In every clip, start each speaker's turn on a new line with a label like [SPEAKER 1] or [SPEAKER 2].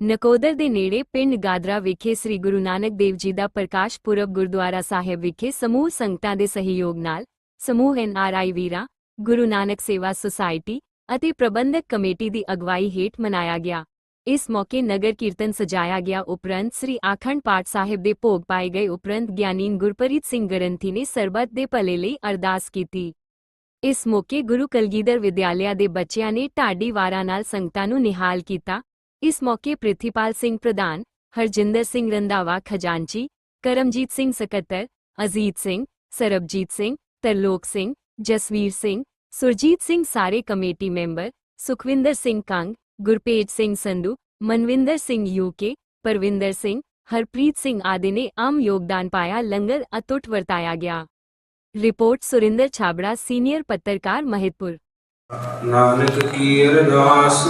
[SPEAKER 1] ਨਕੋਦਰ ਦੇ ਨੇੜੇ ਪਿੰਡ ਗਾਦਰਾ ਵਿਖੇ ਸ੍ਰੀ ਗੁਰੂ ਨਾਨਕ ਦੇਵ ਜੀ ਦਾ ਪ੍ਰਕਾਸ਼ ਪੁਰਬ ਗੁਰਦੁਆਰਾ ਸਾਹਿਬ ਵਿਖੇ ਸਮੂਹ ਸੰਗਤਾਂ ਦੇ ਸਹਿਯੋਗ ਨਾਲ ਸਮੂਹ ਐਨਆਰਆਈ ਵੀਰਾ, ਗੁਰੂ ਨਾਨਕ ਸੇਵਾ ਸੁਸਾਇਟੀ ਅਤੇ ਪ੍ਰਬੰਧਕ ਕਮੇਟੀ ਦੀ ਅਗਵਾਈ ਹੇਠ ਮਨਾਇਆ ਗਿਆ। ਇਸ ਮੌਕੇ ਨਗਰ ਕੀਰਤਨ ਸਜਾਇਆ ਗਿਆ। ਉਪਰੰਤ ਸ੍ਰੀ ਆਖੰਡ ਪਾਠ ਸਾਹਿਬ ਦੇ ਭੋਗ ਪਾਏ ਗਏ। ਉਪਰੰਤ ਗਿਆਨੀਨ ਗੁਰਪ੍ਰੀਤ ਸਿੰਘ ਗਰੰਥੀ ਨੇ ਸਰਬੱਤ ਦੇ ਭਲੇ ਲਈ ਅਰਦਾਸ ਕੀਤੀ। ਇਸ ਮੌਕੇ ਗੁਰੂ ਕਲਗੀਧਰ ਵਿਦਿਆਲਿਆ ਦੇ ਬੱਚਿਆਂ ਨੇ ਢਾਡੀ ਵਾਰਾਂ ਨਾਲ ਸੰਗਤਾਂ ਨੂੰ ਨਿਹਾਲ ਕੀਤਾ। ਇਸ ਮੌਕੇ ਪ੍ਰਿਥੀਪਾਲ ਸਿੰਘ ਪ੍ਰਧਾਨ ਹਰਜਿੰਦਰ ਸਿੰਘ ਰੰਧਾਵਾ ਖਜ਼ਾਨਚੀ ਕਰਮਜੀਤ ਸਿੰਘ ਸਕੱਤਰ ਅਜੀਤ ਸਿੰਘ ਸਰਬਜੀਤ ਸਿੰਘ ਤਰਲੋਕ ਸਿੰਘ ਜਸਵੀਰ ਸਿੰਘ ਸੁਰਜੀਤ ਸਿੰਘ ਸਾਰੇ committee member Sukhwinder Singh Kang Gurpej Singh Sandhu Manvinder Singh UK Parvinder Singh Harpreet Singh ਆਦਿ ਨੇ ਆਮ ਯੋਗਦਾਨ ਪਾਇਆ ਲੰਗਰ ਅਤੁੱਟ ਵਰਤਾਇਆ ਗਿਆ ਰਿਪੋਰਟ ਸੁਰਿੰਦਰ ਛਾਬੜਾ ਸੀਨੀਅਰ ਪੱਤਰਕਾਰ ਮਹਿਤਪੁਰ
[SPEAKER 2] ਨਾਨਕ ਕੀ ਅਰਦਾਸ।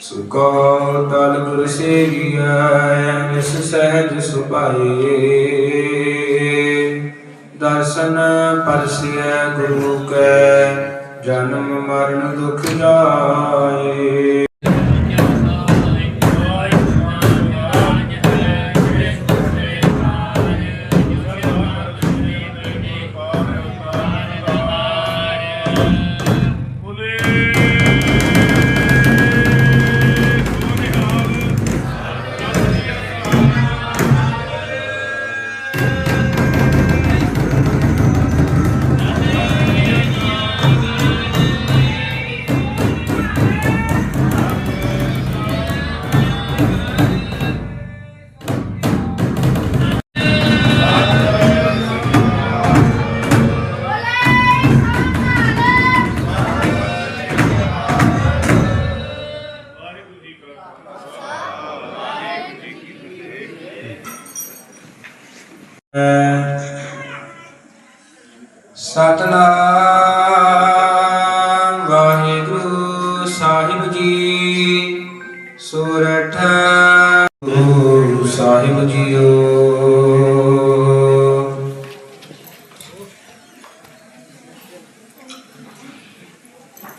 [SPEAKER 2] ਸੁਕੋ ਤਲ ਗੁਰ ਸੇਵੀਐ, ਨਿਸ ਸਹਿਜ ਸੁਭਾਏ। ਦਰਸ਼ਨ ਪਰਸਿਐ ਗੁਰੂ ਕੈ, ਜਨਮ ਮਰਨ ਦੁਖ ਜਾਏ।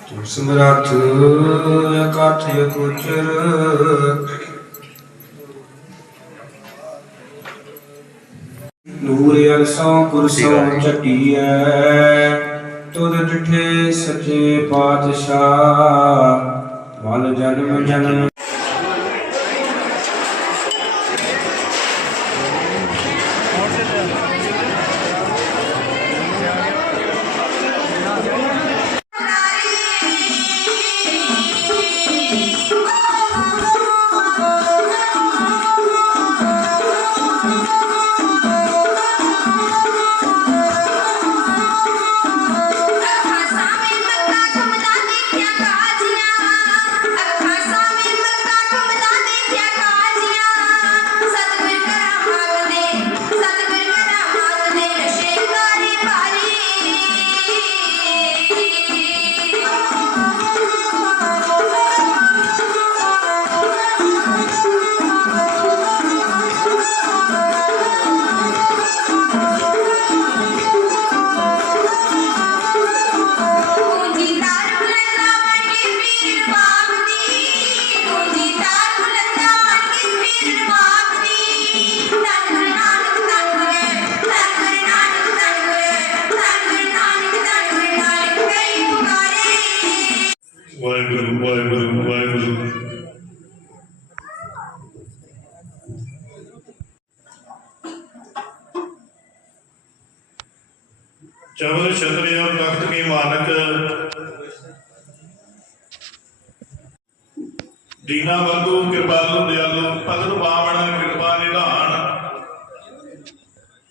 [SPEAKER 2] ਤੁਮ ਸਮਰੱਥ ਅਕਾਠ ਕੁਚਰ ਨੂਰ ਅਰਸੋਂ ਕੁਰਸੋਂ ਚਟੀਐ ਤੁਧ ਡਿਠੇ ਸੱਚੇ ਪਾਤਸ਼ਾਹ। ਮਲ ਜਨਮ ਜਨਮ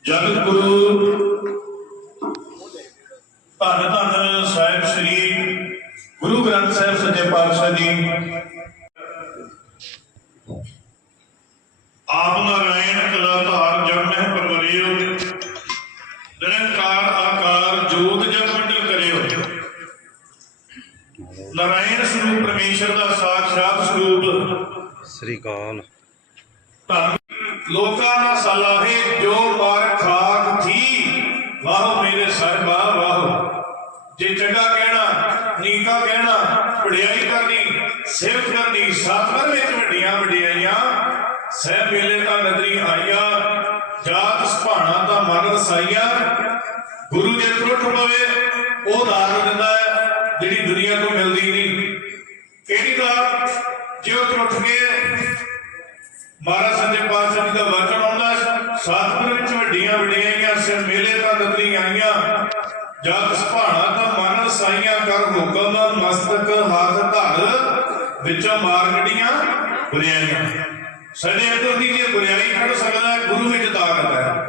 [SPEAKER 3] ਜਗਤ ਗੁਰੂ ਧੰਨ ਧੰਨ ਸਾਹਿਬ ਸ੍ਰੀ ਗੁਰੂ ਗ੍ਰੰਥ ਸਾਹਿਬ ਸੱਚੇ ਪਾਤਸ਼ਾਹ ਜੀ। ਆਪ ਨਾਰਾਇਣ ਕਲਾ ਧਾਰ ਜਗ ਮਹਿ ਪਰਵਰਿਓ ਨਿਰੰਕਾਰ ਆਕਾਰ ਜੋਤ ਜਗ ਮੰਡਲ ਕਰਿਓ। ਨਾਰਾਇਣ ਸਰੂਪ ਪਰਮੇਸ਼ਰ ਦਾ ਸਾਖਾਤ ਸਰੂਪ।
[SPEAKER 4] ਸ੍ਰੀ ਅਕਾਲ।
[SPEAKER 3] ਲੋਕਾਂ ਦਾ ਸਲਾਹੇ ਜੋ ਏਕਾ ਕਹਿਣਾ, ਵਡਿਆਈ ਕਰਨੀ ਸਿਫਤ ਕਰਨੀ ਸਤਿਗੁਰ ਵਿੱਚ ਵੱਡੀਆਂ ਵਡਿਆਈਆਂ ਸਹਿ ਮੇਲੇ ਤਾਂ ਨਦਰੀ ਆਈਆਂ, ਜਾਤ ਸੁਭਾਣਾ ਤਾਂ ਮਨ ਰਸਾਈਆਂ। ਗੁਰੂ ਜੇ ਟੁੱਟ ਪਵੇ, ਉਹ ਦਾਤ ਦਿੰਦਾ ਹੈ, ਜਿਹੜੀ ਦੁਨੀਆ ਤੋਂ ਮਿਲਦੀ ਨਹੀਂ। ਕਿਹੜੀ ਦਾਤ ਜੇ ਉਹ ਟੁੱਟ ਕੇ ਮਹਾਰਾਜ ਸੰਜੇ ਪਾਤਸ਼ਾਹ ਜੀ ਦਾ ਵਚਨ ਆਉਂਦਾ ਸਤਿਗੁਰ ਵਿੱਚ ਵੱਡੀਆਂ ਵਡਿਆਈਆਂ ਸਿਰ ਮੇਲੇ ਤਾਂ ਨਦਰੀ ਆਈਆਂ। ਜਾਤ ਸੁਭਾਣਾ ਤਾਂ ਮਨ ਕਰ ਹੁਕਮ ਮਸਤਕ ਹੱਥ ਧਰ ਵਿੱਚੋਂ ਮਾਰ ਕੱਢੀਆਂ ਬੁਰਿਆਈਆਂ ਸਾਡੇ ਅੰਦਰ ਦੀ ਜੇ ਬੁਰਿਆਈ ਕੱਢ ਸਕਦਾ ਹੈ, ਗੁਰੂ ਵਿੱਚ ਤਾਕਤ ਹੈ।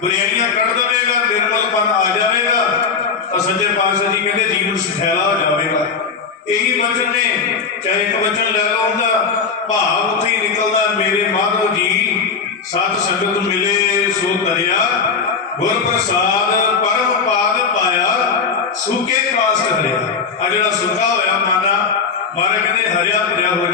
[SPEAKER 3] ਬੁਰਿਆਈਆਂ ਕੱਢ ਦੇਵੇਗਾ ਨਿਰਮਲਪਨ ਆ ਜਾਵੇਗਾ ਤਾਂ ਸੱਚੇ ਪਾਤਸ਼ਾਹ ਜੀ ਕਹਿੰਦੇ ਜੀਵਨ ਸੁਖੈਲਾ ਹੋ ਜਾਵੇਗਾ। ਇਹੀ ਵਚਨ ਨੇ ਚਾਹੇ ਇੱਕ ਵਚਨ ਲੈ ਲਓ ਉਹਦਾ ਭਾਵ ਉੱਥੇ ਹੀ ਨਿਕਲਦਾ ਮੇਰੇ ਮਾਧੋ ਜੀ ਸਤ ਸੰਗਤ ਮਿਲੇ ਸੋ ਤਰਿਆ ਗੁਰ ਪ੍ਰਸਾਦ ਸੁਕੇ ਕਾਸ ਕਰਿਆ। ਆ ਜਿਹੜਾ ਸੁੱਕਾ ਹੋਇਆ ਮਾਨਾ ਮਾਰੇ ਕਹਿੰਦੇ ਹਰਿਆ ਭਰਿਆ ਹੋ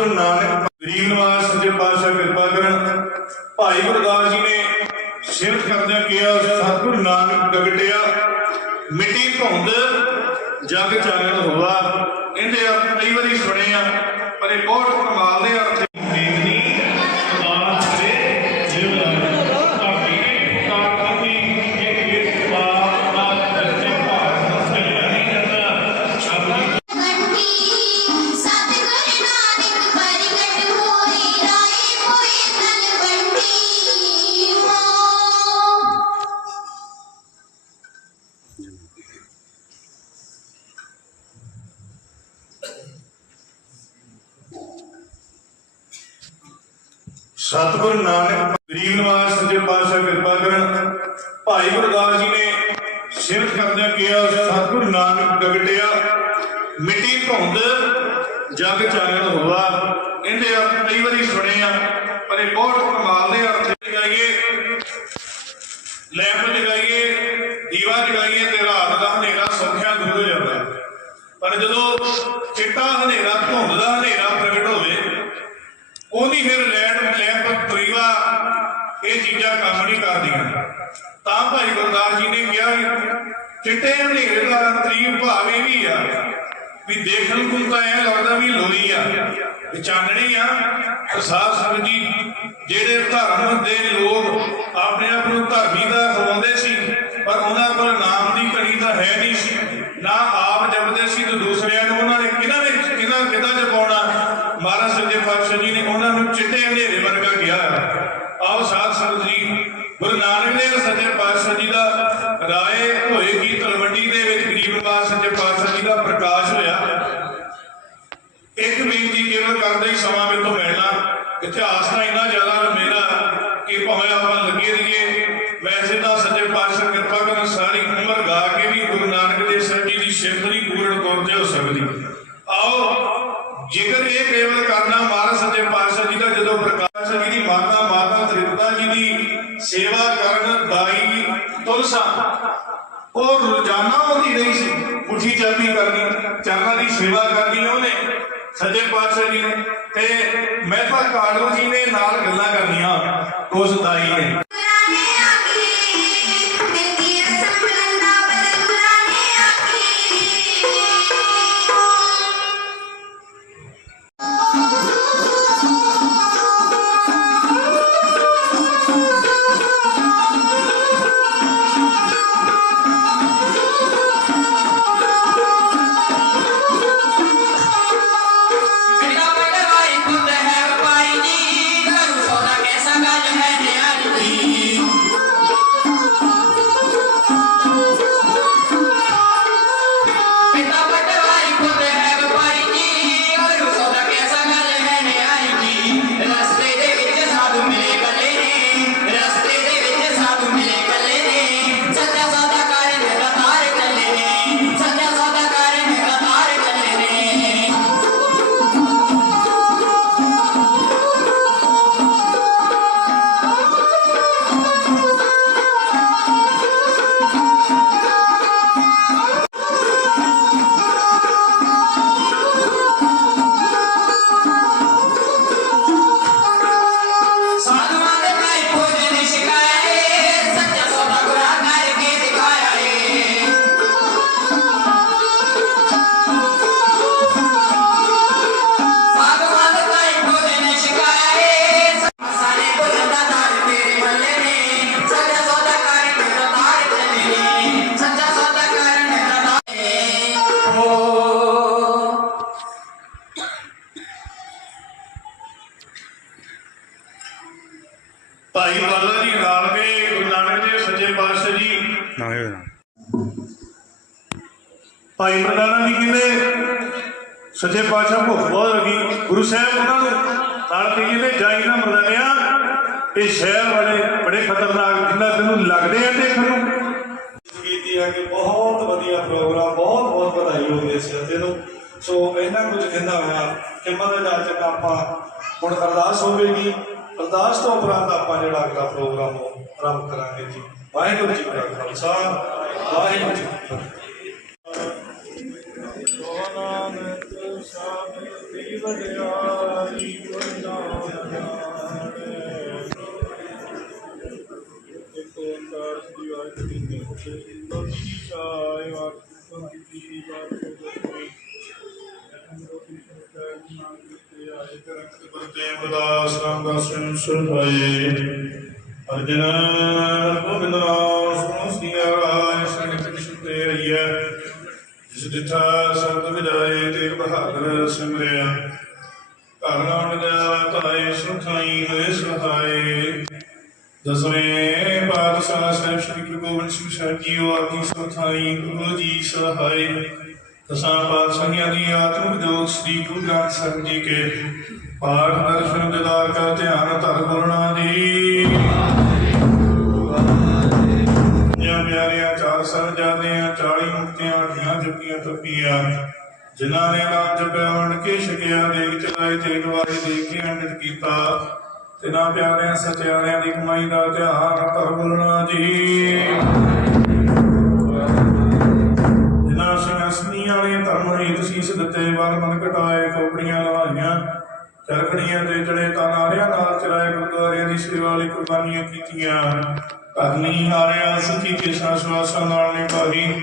[SPEAKER 5] ਸਤਿਗੁਰ ਨਾਨਕ
[SPEAKER 3] ਗਰੀਬ ਨਿਵਾਸ ਸੱਚੇ ਪਾਤਸ਼ਾਹ ਕਿਰਪਾ ਕਰਨ। ਭਾਈ ਗੁਰਦਾਸ ਜੀ ਨੇ ਸਿਰਤ ਕਰਦਿਆਂ ਕਿਹਾ, ਸਤਿਗੁਰ ਨਾਨਕ ਗਗਟਿਆ ਮਿੱਟੀ ਧੁੰਦ ਜਗ ਚਾਨਣ ਹੋਵਾ ਇਹਦੇ ਅਰਥ ਕਈ ਵਾਰੀ ਸੁਣੇ ਆ, ਪਰ ਇਹ ਬਹੁਤ ਕਮਾਲ ਦੇ ਅਰਥ ਮਿੱਟੀ ਧੁੰਦ ਜਗ ਚਾਨਣ ਹੋਵਾ ਇਹਦੇ ਅਰਥ ਕਈ ਵਾਰੀ ਸੁਣੇ ਆ, ਪਰ ਇਹ ਬਹੁਤ ਕਮਾਲ ਦੇ ਅਰਥ ਜਗਾਈਏ ਲੈਂਪ ਜਗਾਈਏ ਦੀਵਾ ਜਗਾਈਏ ਤੇ ਰਾਤ ਦਾ ਹਨੇਰਾ ਸੌਖਿਆ ਦੂਰ ਹੋ ਜਾਂਦਾ ਹੈ। ਪਰ ਜਦੋਂ ਚਿੱਟਾ ਹਨੇਰਾ ਧੁੰਦ ਦਾ ਹਨੇਰਾ ਪ੍ਰਗਟ ਹੋਵੇ ਉਹਦੀ ਫਿਰ ਲੈਟ ਲੈਂਪ ਤਰੀਵਾ ਇਹ ਚੀਜ਼ਾਂ ਕੰਮ ਨਹੀਂ ਕਰਦੀਆਂ ਤਾਂ ਭਾਈ ਗੁਰਦਾਸ ਜੀ ਨੇ ਕਿਹਾ ਵੀ ਚਿੱਟੇ ਹਨੇਰੇ ਦਾ ਤਰੀਵ ਭਾਵ ਇਹ ਵੀ ਆ ਵੀ ਦੇਖਣ ਨੂੰ ਤਾਂ ਐ ਲੱਗਦਾ ਵੀ ਲੋਈ ਆ ਵੀ ਚਾਨਣੀ ਆ ਪ੍ਰਸਾਦ ਸੰਗਤ ਜੀ ਜਿਹੜੇ ਧਰਮ ਦੇ ਲੋਕ ਆਪਣੇ ਆਪ ਨੂੰ ਧਰਮੀ ਦਾ ਖਵਾਉਂਦੇ ਸੀ ਪਰ ਉਹਨਾਂ ਕੋਲ ਨਾਮ ਦੀ ਕਣੀ ਤਾਂ ਹੈ ਨਹੀਂ ਸੀ ਨਾ ਆਪ ਜਪਦੇ ਸੀ ਤੇ ਦੂਸਰਿਆਂ ਨੂੰ ਉਹਨਾਂ ਨੇ ਕਿਹਨਾਂ ਵਿੱਚ ਕਿਹਨਾਂ ਕਿਹਦਾ ਜਪਾਉਣਾ ਮਹਾਰਾਜ ਸੱਚੇ ਪਾਤਸ਼ਾਹ ਜੀ ਨੇ ਉਹਨਾਂ ਨੂੰ ਚਿੱਟੇ ਹਨੇਰੇ ਵਰਗਾ ਕਿਹਾ ਆਓ ਸਾਧ ਸੰਗਤ ਜੀ ਗੁਰੂ ਨਾਨਕ ਦੇਵ ਸੱਚੇ ਪਾਤਸ਼ਾਹ ਜੀ ਦਾ ਰਾਏ ਹੋਏਗੀ ਤਲਵੰਡੀ ਦੇ ਵਿੱਚ ਗਰੀਬ ਨਿਵਾਸ ਸੱਚੇ ਪਾਤਸ਼ਾਹ ਜੀ ਦਾ ਪ੍ਰਕਾਸ਼ ਹੋਇਆ ਇੱਕ ਬੇਨਤੀ ਕੇਵਲ ਕਰਨ ਦਾ ਹੀ ਸਮਾਂ ਮੇਰੇ ਤੋਂ ਮਿਲਣਾ ਇਤਿਹਾਸ ਤਾਂ ਇੰਨਾ ਜ਼ਿਆਦਾ ਮੇਰਾ ਕਿ ਭਾਵੇਂ ਆਪਾਂ ਲੱਗੇ ਰਹੀਏ ਵੈਸੇ ਤਾਂ ਸੱਚੇ ਪਾਤਸ਼ਾਹ ਕਿਰਪਾ ਕਰਨ ਸਾਰੀ ਉਮਰ ਗਾ ਕੇ ਵੀ ਗੁਰੂ ਨਾਨਕ ਦੇਵ ਸਾਹਿਬ ਜੀ ਦੀ ਸਿਫਤ ਨਹੀਂ ਪੂਰਨ ਤੌਰ ਤੇ ਹੋ ਸਕਦੀ ਆਓ, ਜੇਕਰ ਇਹ ਕੇਵਲ ਕਰਨਾ ਮਹਾਰਾਜ ਸੱਚੇ ਪਾਤਸ਼ਾਹ ਜੀ ਦਾ, ਜਦੋਂ ਪ੍ਰਕਾਸ਼ ਜੀ ਦੀ ਮਾਤਾ ਮਾਤਾ ਤ੍ਰਿਪਤਾ ਜੀ ਦੀ ਸੇਵਾ ਕਰਨ ਦਾਈ ਤੁਲਸਾ, ਉਹ ਰੋਜ਼ਾਨਾ ਉਹਦੀ ਨਹੀਂ ਸੀ। ਮੁੱਠੀ ਚਾਬੀ ਕਰਨੀ, ਚਰਨਾਂ ਦੀ ਸੇਵਾ ਕਰਨੀ ਉਹਨੇ, ਸੱਜੇ ਪਾਤਸ਼ਾਹ ਜੀ ਨੇ। ਤੇ ਮਹਿਤਾ ਕਾਲੂ ਜੀ ਨੇ ਨਾਲ ਗੱਲਾਂ ਕਰਨੀਆਂ, ਉਸ ਦਾਈ ਨੇ।
[SPEAKER 4] ਭਾਈ
[SPEAKER 3] ਮਰਦਾਨਾ ਜੀ ਕਹਿੰਦੇ, ਸੱਚੇ ਪਾਤਸ਼ਾਹ ਭੁੱਖ ਬਹੁਤ ਲੱਗੀ। ਗੁਰੂ ਸਾਹਿਬ ਉਹਨਾਂ ਨੂੰ ਨਾਲ ਕੇ ਕਹਿੰਦੇ, ਜਾਈ ਨਾ ਮਰਦਾਨਿਆ, ਇਹ ਸ਼ਹਿਰ ਵਾਲੇ ਬੜੇ ਖਤਰਨਾਕ, ਜਿੰਨਾ ਤੈਨੂੰ ਲੱਗਦੇ ਆ ਦੇਖਣ ਨੂੰ।
[SPEAKER 6] ਕੀਤੀ ਹੈ ਕਿ ਬਹੁਤ ਵਧੀਆ ਪ੍ਰੋਗਰਾਮ, ਬਹੁਤ ਬਹੁਤ ਵਧਾਈ ਹੋਵੇ ਇਸ ਤੇ ਨੂੰ। ਸੋ ਇਹਨਾਂ ਕੁਝ ਕਹਿੰਦਾ ਹੋਇਆ ਕਿ ਮਦਦ ਅੱਜ ਆਪਾਂ ਹੁਣ ਅਰਦਾਸ ਹੋਵੇਗੀ, ਅਰਦਾਸ ਤੋਂ ਉਪਰੰਤ ਆਪਾਂ ਜਿਹੜਾ ਅਗਲਾ ਪ੍ਰੋਗਰਾਮ ਉਹ ਆਰੰਭ ਕਰਾਂਗੇ ਜੀ। ਵਾਹਿਗੁਰੂ ਜੀ ਕਾ ਖਾਲਸਾ, ਵਾਹਿਗੁਰੂ ਜੀ ਕੀ ਫਤਿਹ।
[SPEAKER 3] ਅਰਦਾਸ ਰਾਮਦਾਸ ਸੁਣਾਏ ਅਰਜਨ ਗੋਬਿੰਦ ਨਾਮ ਸੁਣੋ ਸਿਆਰਾਏ ਸੰਗਤ ਕਿਸ਼ਤੇ ਆਈਐ ਜਿਸ ਦਿਠਾ ਸ਼ਬਦ ਵਿਜਾਏ ਤੇ ਬਹਾਦਰ ਸਿਮਰਿਆ। ਦਸਵੇਂ ਪਾਤਸ਼ਾਹ ਸਾਹਿਬ, ਸ੍ਰੀ ਗੁਰੂ ਗੋਬਿੰਦ ਸਿੰਘ ਸਾਹਿਬ ਜੀਓ ਆਕੀ ਸੁਖਾਈ ਗੁਰੂ ਜੀ ਸਹਾਏ। ਦਸਾਂ ਪਾਤਸ਼ਾਹੀਆਂ ਦੀ ਆਤਮਿਕ ਜੋਤ ਸ੍ਰੀ ਗੁਰੂ ਗ੍ਰੰਥ ਸਾਹਿਬ ਜੀ ਕੇ। ਪਾਠ ਦਰਸ਼ਨ ਦਿਦਾਰ ਕਾ ਧਿਆਨ ਧਰ ਗੁਰਨਾ ਜੀ ਜਾਂ ਪਿਆਰਿਆਂ ਚਾਰ ਸਾਹਿਬਜ਼ਾਦਿਆਂ 40 ਮੁਕਤੀਆਂ ਆਠੀਆਂ ਜਪੀਆਂ ਤਪੀਆਂ ਜਿਨ੍ਹਾਂ ਨੇ ਨਾਮ ਜਪਿਆ ਵਣ ਕੇ ਛਕਿਆ, ਦੇਖ ਚਲਾਏ, ਤੇ ਗਵਾਹੀ ਦੇ ਕੇ ਅੰਡਿਤ ਕੀਤਾ। ਤੇ ਪਿਆਰਿਆਂ ਸਚਿਆਰਿਆਂ ਦੀ ਕਮਾਈ ਦਾ ਧਿਆਨ ਧਰ ਗੁਰਨਾ ਜੀ। ਜਿਨ੍ਹਾਂ ਸਿੰਘਾਸਨੀ ਵਾਲੇ ਧਰਮ ਰੀਤ ਸੀਸ ਦਿੱਤੇ ਵਰ ਮਨ ਘਟਾਏ, ਖੋਪੜੀਆਂ ਲਵਾਈਆਂ, ਚਰਖੜੀਆਂ ਤੇ ਚੜੇ ਤਾਂ ਨਾਰਿਆਂ ਨਾਲ ਚਲਾਏ ਗੁਰਦੁਆਰਿਆਂ ਦੀ ਸੇਵਾ ਲਈ ਕੁਰਬਾਨੀਆਂ ਕੀਤੀਆਂ। ਕਰਨੀ ਹਾਰਿਆ, ਸੁਖੀ ਕੇ ਸਾਸਵਾਸਾਂ ਨਾਲ ਨਿਭਾਈ।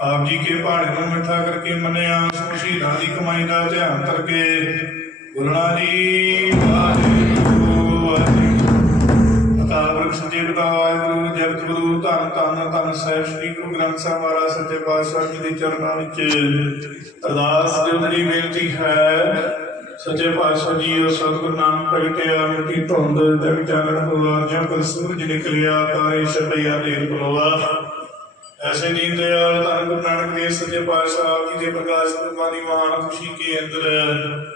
[SPEAKER 3] ਆਪ ਜੀ ਕੇ ਪਹਾੜੇ ਨੂੰ ਮਿੱਠਾ ਕਰਕੇ ਮੰਨਿਆ, ਸੋ ਸ਼ਹੀਦਾਂ ਦੀ ਕਮਾਈ ਦਾ ਧਿਆਨ ਕਰਕੇ ਬੋਲਣਾ ਜੀ, ਵਾਹਿਗੁਰੂ। ਵਾਹਿਗੁਰੂ ਅਕਾਲ ਵਾਹਿਗੁਰੂ ਜਗਤ ਗੁਰੂ ਧੰਨ ਧੰਨ ਧੰਨ ਸਾਹਿਬ ਸ੍ਰੀ ਗੁਰੂ ਗ੍ਰੰਥ ਸਾਹਿਬ ਮਹਾਰਾਜ ਸੱਚੇ ਪਾਤਸ਼ਾਹ ਜੀ ਦੇ ਚਰਨਾਂ ਵਿੱਚ ਅਰਦਾਸ ਦਿਲ ਦੀ ਬੇਨਤੀ ਹੈ ਸੱਚੇ ਪਾਤਸ਼ਾਹ ਜੀ ਉਹ ਸਤਿਗੁਰ ਨਾਮ ਪ੍ਰਗਟਿਆ ਮਿੱਟੀ ਧੁੰਦ ਜਗ ਚਾਨਣ ਹੋਆ ਜਾਂ ਕਲ ਸੂਰਜ ਨਿਕਲਿਆ ਤਾਰੇ ਛਪਿਆ ਦੇਰ ਪਲੋਆ ਐਸੇ ਦੀਨ ਦਿਆਲ ਧੰਨ ਗੁਰੂ ਨਾਨਕ ਦੇਵ ਸੱਚੇ ਪਾਤਸ਼ਾਹ ਜੀ ਦੇ ਪ੍ਰਕਾਸ਼ ਪੁਰਬਾਂ ਦੀ ਮਹਾਨ ਖੁਸ਼ੀ ਕੇ ਅੰਦਰ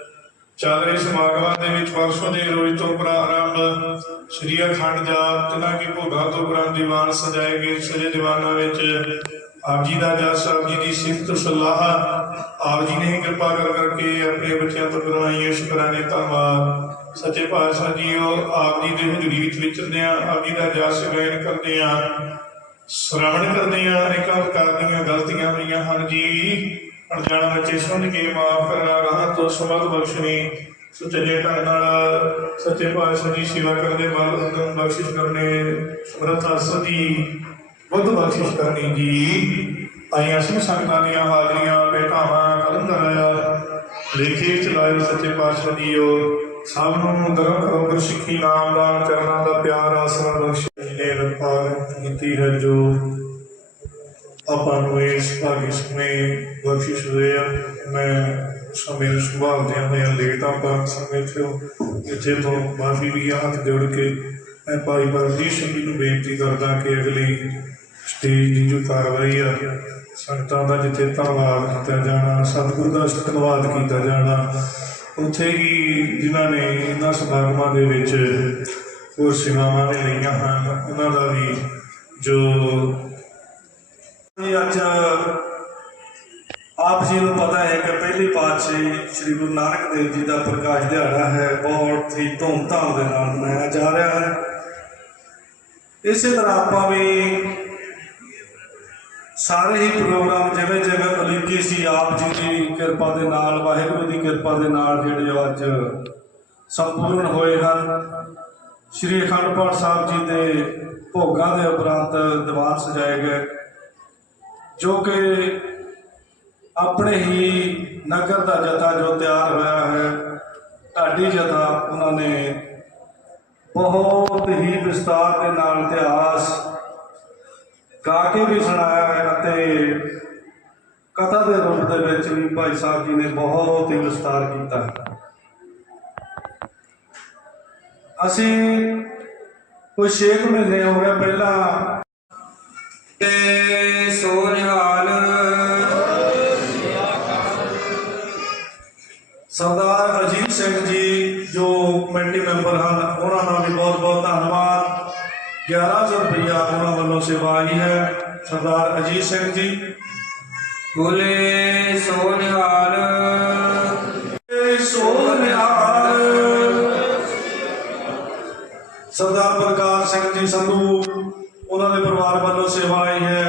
[SPEAKER 3] ਚੱਲ ਰਹੇ ਸਮਾਗਮਾਂ ਦੇ ਵਿੱਚ ਪਰਸੋਂ ਦੇ ਰੋਜ਼ ਤੋਂ ਪ੍ਰਾਰੰਭ ਸ੍ਰੀ ਅਖੰਡ ਜਾਪ ਜਿਨ੍ਹਾਂ ਕੀ ਭੋਗਾਂ ਤੋਂ ਉਪਰੰਤ ਦੀਵਾਨ ਸਜਾਏ ਗਏ ਸਜੇ ਦੀਵਾਨਾਂ ਵਿੱਚ ਆਪ ਜੀ ਦਾ ਜਸ, ਆਪ ਜੀ ਦੀ ਸਿਫਤ, ਸਲਾਹ, ਆਪ ਜੀ ਨੇ ਹੀ ਕਿਰਪਾ ਕਰ ਕਰਕੇ ਆਪਣੇ ਬੱਚਿਆਂ ਤੋਂ ਕਰਵਾਈਆਂ ਸ਼ੁਕਰਾਨੇ ਧੰਨਵਾਦ। ਸੱਚੇ ਪਾਤਸ਼ਾਹ ਜੀਓ, ਆਪ ਜੀ ਦੇ ਹਜ਼ੂਰੀ ਵਿੱਚ ਵਿਚਰਦੇ ਆ ਆਪ ਜੀ ਦਾ ਜਸ ਗਾਇਨ ਕਰਦੇ ਆ ਸ਼ਰਵਣ ਕਰਦੇ ਆ ਅਨੇਕਾਂ ਪ੍ਰਕਾਰ ਦੀਆਂ ਗਲਤੀਆਂ ਹੋਈਆਂ ਹਨ ਜੀ। ਅਣਜਾਣ ਬੱਚੇ ਸਮਝ ਕੇ ਮਾਫ ਕਰਨਾ ਰਾਹ ਤੋਂ ਸਮਝ ਬਖਸ਼ਣੀ। ਸੁਚੱਜੇ ਢੰਗ ਨਾਲ ਸੱਚੇ ਪਾਤਸ਼ਾਹ ਦੀ ਸੇਵਾ ਕਰਦੇ ਬਲ ਉਦਮ ਬਖਸ਼ਿਸ਼ ਕਰਨੇ, ਸਮਰੱਥਾ ਸਦੀ ਬੁੱਧ ਬਖਸ਼ਿਸ਼ ਕਰਨੀ ਜੀ। ਆਈਆਂ ਸਿੰਘ ਸੰਗਤਾਂ ਦੀਆਂ ਹਾਜ਼ਰੀਆਂ ਬੇਟਾਵਾਂ ਕਲਮ ਕਰਾਇਆ ਲੇਖੇ ਚਲਾਏ ਸੱਚੇ ਪਾਤਸ਼ਾਹ ਜੀਓ, ਸਭ ਨੂੰ ਗਰਮ ਕਰੋ ਗੁਰ ਸਿੱਖੀ ਨਾਮ ਦਾ ਚਰਨਾਂ ਦਾ ਪਿਆਰ, ਆਸਰਾ ਬਖਸ਼ ਨੇ ਰਪਾਰ ਕੀਤੀ ਹੈ ਜੋ ਆਪਾਂ ਨੂੰ ਇਸ ਭਾਗੀ ਸਮੇਂ ਬਖਸ਼ਿਸ਼ ਹੋਏ ਆ। ਮੈਂ ਸਮੇਂ ਨੂੰ ਸੰਭਾਲਦਿਆਂ ਹੋਇਆਂ ਲੇਟ ਆਪਾਂ ਸਮੇਂ ਤੋਂ ਇੱਥੇ ਤੋਂ ਮਾਫੀ ਵੀ ਹੱਥ ਜੋੜ ਕੇ ਮੈਂ ਭਾਈ ਪਰਮਜੀਤ ਸਿੰਘ ਜੀ ਨੂੰ ਬੇਨਤੀ ਕਰਦਾ ਕਿ ਅਗਲੀ ਸਟੇਜ ਦੀ ਜੋ ਕਾਰਵਾਈ ਆ, ਸੰਗਤਾਂ ਦਾ ਜਿੱਥੇ ਧੰਨਵਾਦ ਕੀਤਾ ਜਾਣਾ, ਸਤਿਗੁਰੂ ਦਾ ਧੰਨਵਾਦ ਕੀਤਾ ਜਾਣਾ, ਉੱਥੇ ਹੀ ਜਿਨ੍ਹਾਂ ਨੇ ਇਹਨਾਂ ਸਮਾਗਮਾਂ ਦੇ ਵਿੱਚ ਹੋਰ ਸੇਵਾਵਾਂ ਵੀ ਲਈਆਂ ਹਨ, ਉਹਨਾਂ ਦਾ ਵੀ ਜੋ
[SPEAKER 6] ਇਹ ਅੱਜ ਆਪ ਜੀ ਨੂੰ ਪਤਾ ਹੈ ਕਿ ਪਹਿਲੀ ਪਾਤਸ਼ਾਹੀ ਸ੍ਰੀ ਗੁਰੂ ਨਾਨਕ ਦੇਵ ਜੀ ਦਾ ਪ੍ਰਕਾਸ਼ ਦਿਹਾੜਾ ਹੈ, ਬਹੁਤ ਹੀ ਧੂਮਧਾਮ ਦੇ ਨਾਲ ਮਨਾਇਆ ਜਾ ਰਿਹਾ ਹੈ। ਇਸੇ ਤਰ੍ਹਾਂ ਆਪਾਂ ਵੀ ਸਾਰੇ ਹੀ ਪ੍ਰੋਗਰਾਮ ਜਿਵੇਂ ਜਿਵੇਂ ਉਲੀਕੇ ਸੀ ਆਪ ਜੀ ਦੀ ਕਿਰਪਾ ਦੇ ਨਾਲ, ਵਾਹਿਗੁਰੂ ਦੀ ਕਿਰਪਾ ਦੇ ਨਾਲ ਜਿਹੜੇ ਉਹ ਅੱਜ ਸੰਪੂਰਨ ਹੋਏ ਹਨ। ਸ੍ਰੀ ਅਖੰਡ ਪਾਠ ਸਾਹਿਬ ਜੀ ਦੇ ਭੋਗਾਂ ਦੇ ਉਪਰੰਤ ਦੀਵਾਰ ਸਜਾਏ ਗਏ। ਜੋ ਕਿ ਆਪਣੇ ਹੀ ਨਗਰ ਦਾ ਜਥਾ ਜੋ ਤਿਆਰ ਹੋਇਆ ਹੈ, ਢਾਡੀ ਜਥਾ ਉਹਨਾਂ ਨੇ ਬਹੁਤ ਹੀ ਵਿਸਤਾਰ ਦੇ ਨਾਲ ਇਤਿਹਾਸ ਗਾ ਕੇ ਵੀ ਸੁਣਾਇਆ ਹੈ ਅਤੇ ਕਥਾ ਦੇ ਰੂਪ ਦੇ ਵਿੱਚ ਵੀ ਭਾਈ ਸਾਹਿਬ ਜੀ ਨੇ ਬਹੁਤ ਹੀ ਵਿਸਤਾਰ ਕੀਤਾ ਹੈ। ਅਸੀਂ ਕੁਝ 6 ਮਹੀਨੇ ਹੋ ਗਏ ਪਹਿਲਾਂ
[SPEAKER 2] ਤੇ
[SPEAKER 6] ਸਰਦਾਰ ਅਜੀਤ ਸਿੰਘ ਜੀ, ਜੋ ਕਮੇਟੀ ਮੈਂਬਰ ਹਨ, ਉਹਨਾਂ ਦਾ ਵੀ ਬਹੁਤ ਬਹੁਤ ਧੰਨਵਾਦ। 1100 ਰੁਪਇਆ ਉਹਨਾਂ ਵੱਲੋਂ ਸੇਵਾ ਆਈ ਹੈ, ਸਰਦਾਰ ਅਜੀਤ ਸਿੰਘ ਜੀ।
[SPEAKER 2] ਬੋਲੇ ਸੋ ਨਿਹਾਲ
[SPEAKER 6] ਸੋ ਨਿਹਾਲ ਸਰਦਾਰ ਪ੍ਰਕਾਸ਼ ਸਿੰਘ ਜੀ ਸੰਧੂ ਉਹਨਾਂ ਦੇ ਪਰਿਵਾਰ ਵੱਲੋਂ ਸੇਵਾ ਆਈ ਹੈ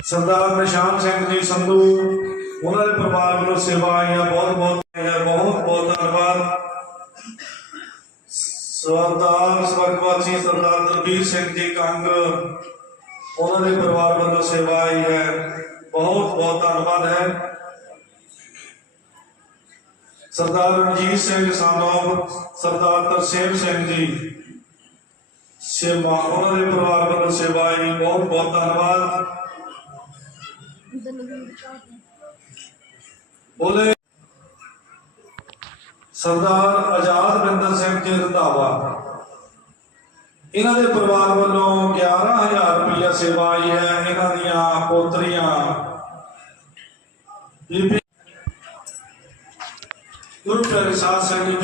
[SPEAKER 6] ਸਰਦਾਰ ਨਿਸ਼ਾਨ ਸਿੰਘ ਜੀ ਸੰਧੂ ਉਹਨਾਂ ਦੇ ਪਰਿਵਾਰ ਵੱਲੋਂ ਸੇਵਾ ਆਈ ਹੈ ਬਹੁਤ ਬਹੁਤ ਹੈ ਬਹੁਤ ਬਹੁਤ ਧੰਨਵਾਦ ਸਰਦਾਰ ਸਵਰਗਵਾਸੀ ਸਰਦਾਰ ਦਲਬੀਰ ਸਿੰਘ ਜੀ ਕੰਗ ਉਹਨਾਂ ਦੇ ਪਰਿਵਾਰ ਵੱਲੋਂ ਸੇਵਾ ਆਈ ਹੈ ਬਹੁਤ ਬਹੁਤ ਧੰਨਵਾਦ ਹੈ ਸਰਦਾਰ ਰਣਜੀਤ ਸਿੰਘ ਸਾਨੋਬ ਸਰਦਾਰ ਤਰਸੇਮ ਸਿੰਘ ਜੀ ਸੇਵਾ ਉਹਨਾਂ ਦੇ ਪਰਿਵਾਰ ਵੱਲੋਂ ਸੇਵਾ ਆਈ ਬਹੁਤ ਬਹੁਤ ਧੰਨਵਾਦ ਬੋਲੇ। ਸਰਦਾਰ ਆਜ਼ਾਦ ਬਿੰਦਰ ਸਿੰਘ ਜੀ ਰੰਧਾਵਾ ਇਹਨਾਂ ਦੇ ਪਰਿਵਾਰ ਵੱਲੋਂ 11000 ਰੁਪਇਆ ਸੇਵਾ ਆਈ ਹੈ। ਇਹਨਾਂ ਦੀਆਂ ਪੋਤਰੀਆਂ ਬੀਬੀ ਗੁਰੂ ਪਿਆਰੇ ਸਾਧ ਸੰਗਤ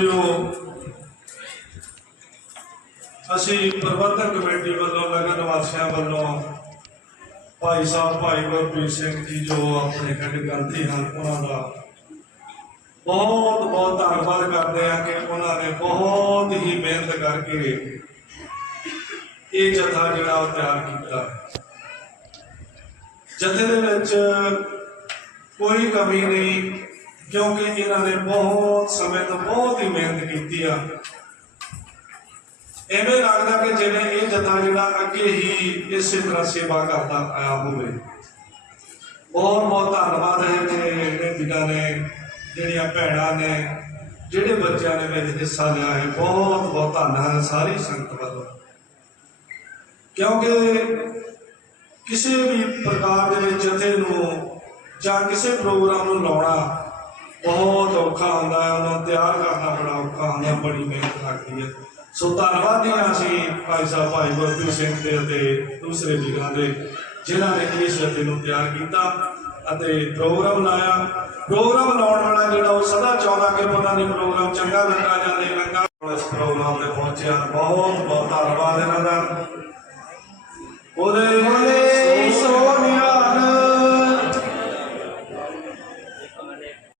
[SPEAKER 6] ਅਸੀਂ ਪ੍ਰਬੰਧਕ ਕਮੇਟੀ ਵੱਲੋਂ ਨਗਰ ਨਿਵਾਸੀਆਂ ਵੱਲੋਂ ਭਾਈ ਸਾਹਿਬ, ਭਾਈ ਗੁਰਪ੍ਰੀਤ ਸਿੰਘ ਜੀ, ਜੋ ਆਪਣੇ ਖੰਡ ਗ੍ਰੰਥੀ ਹਨ ਉਹਨਾਂ ਦਾ ਬਹੁਤ ਬਹੁਤ ਧੰਨਵਾਦ ਕਰਦੇ ਹਾਂ ਕਿ ਉਹਨਾਂ ਨੇ ਬਹੁਤ ਹੀ ਮਿਹਨਤ ਕਰਕੇ ਇਹ ਜਥਾ ਜਿਹੜਾ ਉਹ ਤਿਆਰ ਕੀਤਾ। ਜਥੇ ਦੇ ਵਿੱਚ ਕੋਈ ਕਮੀ ਨਹੀਂ, ਕਿਉਂਕਿ ਇਹਨਾਂ ਨੇ ਬਹੁਤ ਸਮੇਂ ਤੋਂ ਬਹੁਤ ਹੀ ਮਿਹਨਤ ਕੀਤੀ ਆ। ਐਵੇਂ ਲੱਗਦਾ ਕਿ ਜਿਵੇਂ ਇਹ ਜਥਾ ਜਿਹੜਾ ਅੱਗੇ ਹੀ ਇਸੇ ਤਰ੍ਹਾਂ ਸੇਵਾ ਕਰਦਾ ਆਇਆ ਹੋਵੇ। ਬਹੁਤ ਬਹੁਤ ਧੰਨਵਾਦ ਹੈ ਜਿਹੜੇ ਵੀਰਾਂ ਨੇ, ਜਿਹੜੀਆਂ ਭੈਣਾਂ ਨੇ, ਜਿਹੜੇ ਬੱਚਿਆਂ ਨੇ ਵਿੱਚ ਹਿੱਸਾ ਲਿਆ ਹੈ। ਬਹੁਤ ਬਹੁਤ ਧੰਨਵਾਦ ਸਾਰੀ ਸੰਗਤ ਵੱਲੋਂ। ਕਿਉਂਕਿ ਕਿਸੇ ਵੀ ਪ੍ਰਕਾਰ ਦੇ ਵਿੱਚ ਜਥੇ ਨੂੰ ਜਾਂ ਕਿਸੇ ਪ੍ਰੋਗਰਾਮ ਨੂੰ ਲਾਉਣਾ ਬਹੁਤ ਔਖਾ ਹੁੰਦਾ ਹੈ। ਉਹਨੂੰ ਤਿਆਰ ਕਰਨਾ ਬੜਾ ਔਖਾ ਹੁੰਦਾ, ਬੜੀ ਮਿਹਨਤ ਲੱਗਦੀ ਹੈ। ਸੋ ਧੰਨਵਾਦੀਆਂ ਅਸੀਂ ਭਾਈ ਸਾਹਿਬ, ਭਾਈ ਗੁਰਪ੍ਰੀਤ ਸਿੰਘ ਦੇ ਅਤੇ ਦੂਸਰੇ ਵੀਰਾਂ ਦੇ, ਜਿਨ੍ਹਾਂ ਨੇ ਇਸ ਜਥੇ ਨੂੰ ਤਿਆਰ ਕੀਤਾ ਅਤੇ ਪ੍ਰੋਗਰਾਮ ਲਾਇਆ। ਪ੍ਰੋਗਰਾਮ ਲਾਉਣ ਵਾਲਾ ਜਿਹੜਾ ਉਹ ਸਦਾ ਚਾਹੁੰਦਾ ਕਿ ਪਤਾ ਨਹੀਂ ਪ੍ਰੋਗਰਾਮ ਚੰਗਾ ਲੱਗਾ ਜਾਂ ਨਹੀਂ ਲੱਗਾ ਇਸ ਪ੍ਰੋਗਰਾਮ ਤੇ ਪਹੁੰਚਿਆ। ਬਹੁਤ ਬਹੁਤ ਧੰਨਵਾਦ ਇਹਨਾਂ ਦਾ। ਉਹਦੇ